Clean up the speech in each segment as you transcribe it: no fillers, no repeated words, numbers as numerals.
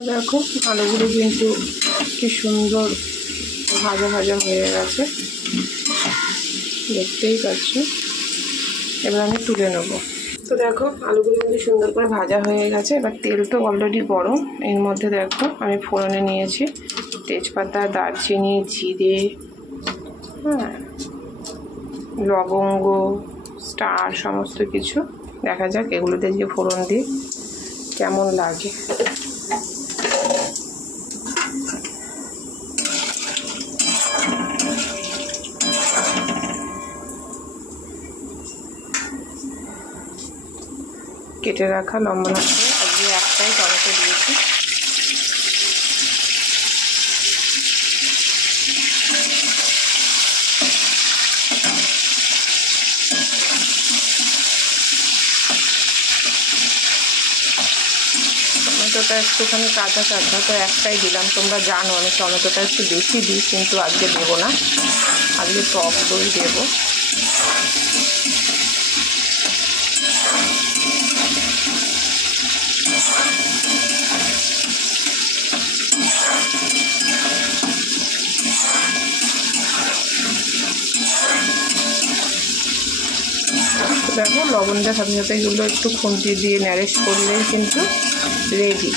দেখো আলুগুলো কিন্তু কি সুন্দর ভাজা ভাজা হয়ে গেছে, দেখতেই পাচ্ছ। এবার আমি তুলে নেব। তো দেখো আলুগুলো কিন্তু সুন্দর করে ভাজা হয়ে গেছে। এবার তেল তো অলরেডি গরম। এর মধ্যে দেখো আমি ফোড়নে নিয়েছি তেজপাতা, দারচিনি, জিরে, লবঙ্গ, স্টার, সমস্ত কিছু। দেখা যাক এগুলোতে যে ফোড়ন দিই কেমন লাগে। কেটে রাখা লম্বা লম্বা আজকে একটাই টমেটো দিয়েছি। টমেটোটা একটুখানি কাঁচা কাঁচা, তো একটাই দিলাম। তোমরা জানো আমি টমেটোটা একটু বেশি দিই, কিন্তু আজকে দেবো না, আজকে টক দই দেবো। দেখো লবণ দেওয়ার সাথে সাথে এগুলো একটু খুন্তি দিয়ে ন্যারেশ করলেই কিন্তু রেডি,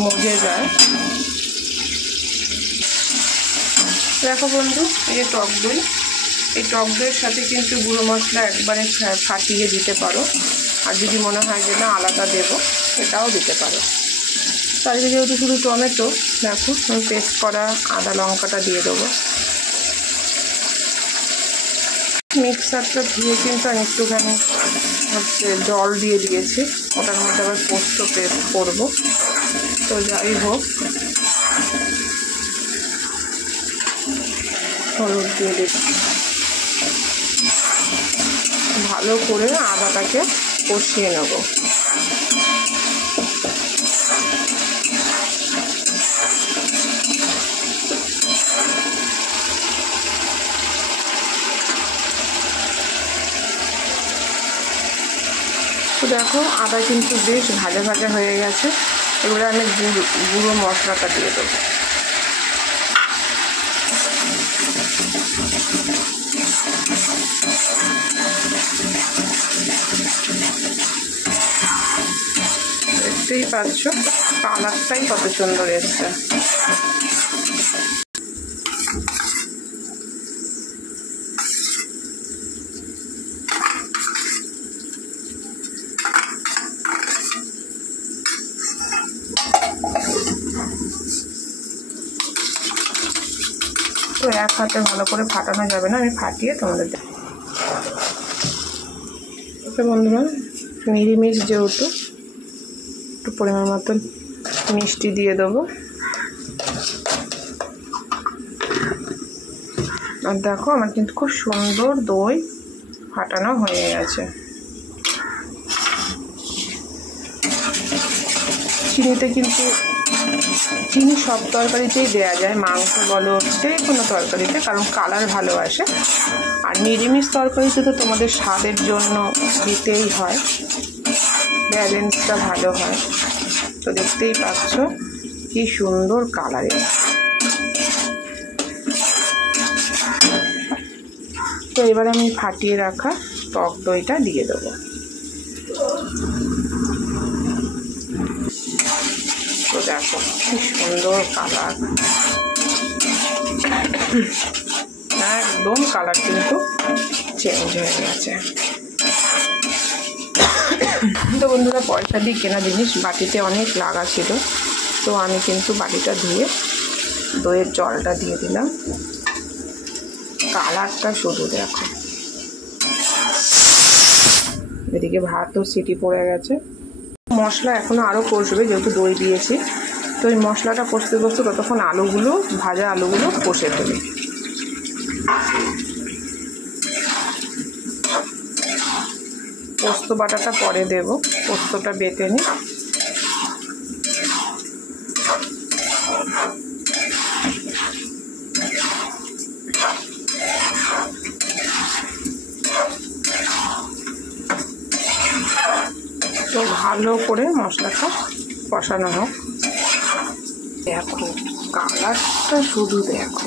মজে যায়। দেখো বন্ধু, এই যে টক দই, এই টক দইয়ের সাথে কিন্তু গুঁড়ো মশলা একবারে ফাটিয়ে দিতে পারো। আর যদি মনে হয় যে না আলাদা দেবো, সেটাও দিতে পারো। তার যেহেতু শুধু টমেটো, দেখো আমি পেস্ট করা আদা লঙ্কাটা দিয়ে দেবো। মিক্সারটা ধুয়ে কিন্তু আমি একটুখানি জল দিয়ে দিয়েছি, ওটার মধ্যে আবার পোস্ত পেস্ট করবো। তো যাই হোক, হলুদ দিয়ে দিই, ভালো করে আদাটাকে কষিয়ে নেব। তো দেখো আদা কিন্তু বেশ ভাজা ভাজা হয়ে গেছে। এবারে আমি গুঁড়ো মশলাটা দিয়ে দেবো। দেখতেই পাচ্ছ কালারটাই কত সুন্দর এসছে। তো এক হাতে ভালো করে ফাটানো যাবে না, আমি ফাটিয়ে তোমাদের দেব। ওকে বন্ধুরা, নিরামিষ যেহেতু একটু পরিমাণ মতন মিষ্টি দিয়ে দেবো। আর দেখো আমার কিন্তু খুব সুন্দর দই ফাটানো হয়ে গেছে। চিনিতে কিন্তু চিনি সব তরকারিতেই দেওয়া যায়, মাংস বলো যে কোনো তরকারিতে, কারণ কালার ভালো আসে। আর নিরামিষ তরকারিতে তো তোমাদের স্বাদের জন্য দিতেই হয়, ব্যালেন্সটা ভালো হয়। তো দেখতেই পাচ্ছ কি সুন্দর কালার এসেছে। তো এবার আমি ফাটিয়ে রাখা টক দইটা দিয়ে দেবো। তো দেখো কি সুন্দর কালার, একদম কালার কিন্তু চেঞ্জ হয়ে গেছে। তো বন্ধুরা, পয়সা দিয়ে কেনা জিনিস বাটিতে অনেক লাগা ছিল, তো আমি কিন্তু বাটিটা ধুয়ে দইয়ের জলটা দিয়ে দিলাম। কালারটা শুধু দেখো। এদিকে ভাতও সিটি পড়ে গেছে। মশলা এখনও আরও কষবে, যেহেতু দই দিয়েছি। তো এই মশলাটা কষতে কষতে ততক্ষণ আলুগুলো, ভাজা আলুগুলো কষে ফেলি। পোস্ত বাটাটা পরে দেব, পোস্তটা বেটে নিই। তো ভালো করে মশলাটা কষানো হোক। দেখো কালারটা শুধু দেখো,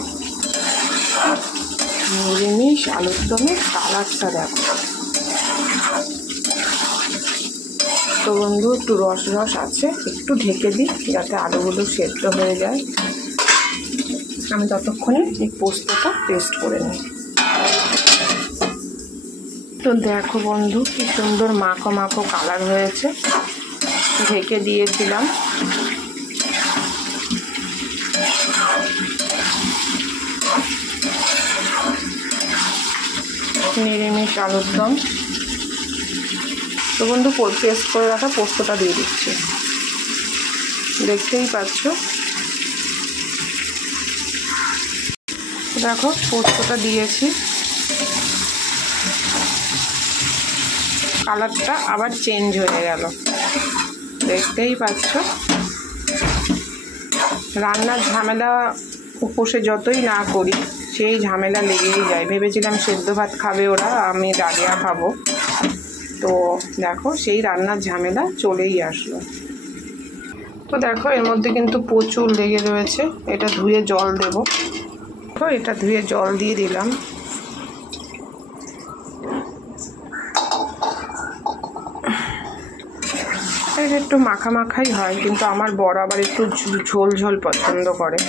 নিরামিষ আলুর দমের কালারটা দেখো। তো বন্ধু একটু রস রস আছে, একটু ঢেকে দিই যাতে আলুগুলো সেদ্ধ হয়ে যায়। আমি ততক্ষণে এই পোস্তটা পেস্ট করে নিই। তো দেখো বন্ধু কি সুন্দর মাখো মাখো কালার হয়েছে। ঢেকে দিয়েছিলাম। নিরামিষ আলুর দম। তো বন্ধু পেস্ট করে রাখা পোস্তটা দিয়ে দিচ্ছি, দেখতেই পাচ্ছ। দেখো পোস্তটা দিয়েছি, কালারটা আবার চেঞ্জ হয়ে গেল, দেখতেই পাচ্ছ। রান্নার ঝামেলা উপোসে যতই না করি সেই ঝামেলা লেগেই যায়। ভেবেছিলাম সেদ্ধ ভাত খাবে ওরা, আমি ডালিয়া খাবো, তো দেখো সেই রান্নার ঝামেলা চলেই আসলো। তো দেখো এর মধ্যে কিন্তু প্রচুর লেগে রয়েছে, এটা ধুয়ে জল দেব। তো এটা ধুয়ে জল দিয়ে দিলাম। এটা একটু মাখা মাখাই হয়, কিন্তু আমার বড় আবার একটু ঝোল ঝোল পছন্দ করে।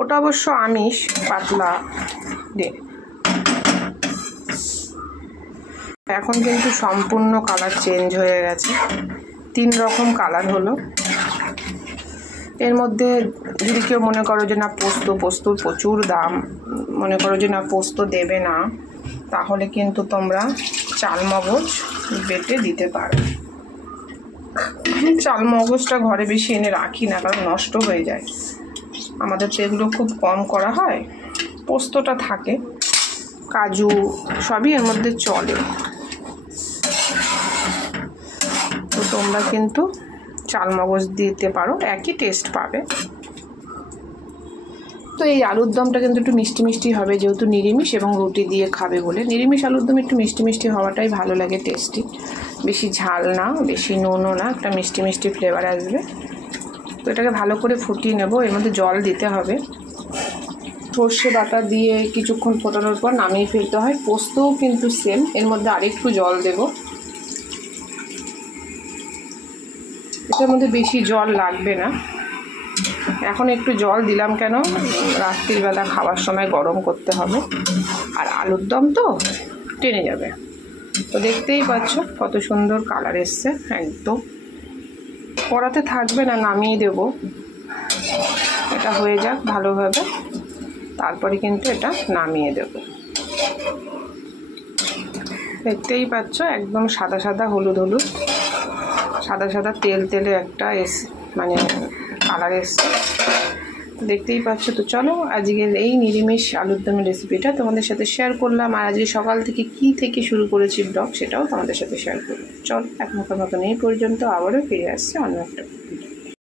ওটা অবশ্য আমিষ পাতলা দিয়ে। এখন কিন্তু সম্পূর্ণ কালার চেঞ্জ হয়ে গেছে, 3 রকম কালার হলো। এর মধ্যে যদি কেউ মনে করো যে না পোস্তর প্রচুর দাম, মনে করো যে না পোস্ত দেবে না, তাহলে কিন্তু তোমরা চালমগজ বেটে দিতে পারো। চালমগজটা ঘরে বেশি এনে রাখি না, কারণ নষ্ট হয়ে যায়। আমাদের তো এগুলো খুব কম করা হয়, পোস্তটা থাকে, কাজু সবই এর মধ্যে চলে। তো তোমরা কিন্তু চালমগজ দিতে পারো, একই টেস্ট পাবে। তো এই আলুর দমটা কিন্তু একটু মিষ্টি মিষ্টি হবে, যেহেতু নিরামিষ এবং রুটি দিয়ে খাবে বলে। নিরামিষ আলুর দম একটু মিষ্টি মিষ্টি হওয়াটাই ভালো লাগে, টেস্টি। বেশি ঝাল না, বেশি নুনও না, একটা মিষ্টি মিষ্টি ফ্লেভার আসবে। তো এটাকে ভালো করে ফুটিয়ে নেব। এর মধ্যে জল দিতে হবে। সর্ষে বাটা দিয়ে কিছুক্ষণ ফোটানোর পর নামিয়ে ফেলতে হয়। পোস্তও কিন্তু সেম, এর মধ্যে আরেকটু জল দেব। এটার মধ্যে বেশি জল লাগবে না। এখন একটু জল দিলাম কেন, রাত্রিবেলা খাওয়ার সময় গরম করতে হবে, আর আলুর দম তো টেনে যাবে। তো দেখতেই পাচ্ছ কত সুন্দর কালার এসছে, একদম কড়াতে থাকবে না, নামিয়ে দেব। এটা হয়ে যাক ভালোভাবে, তারপরে কিন্তু এটা নামিয়ে দেব। দেখতেই পাচ্ছ একদম সাদা সাদা হলুদ হলুদ, সাদা সাদা তেল তেলে একটা মানে কালার এসছে, দেখতেই পাচ্ছ। তো চলো আজকের এই নিরামিষ আলুর দমের রেসিপিটা তোমাদের সাথে শেয়ার করলাম। আর আজকে সকাল থেকে কী থেকে শুরু করেছি ব্লগ, সেটাও তোমাদের সাথে শেয়ার করলাম। চল এখনকার মতন এই পর্যন্ত, আবারও ফিরে আসছে অন্য একটা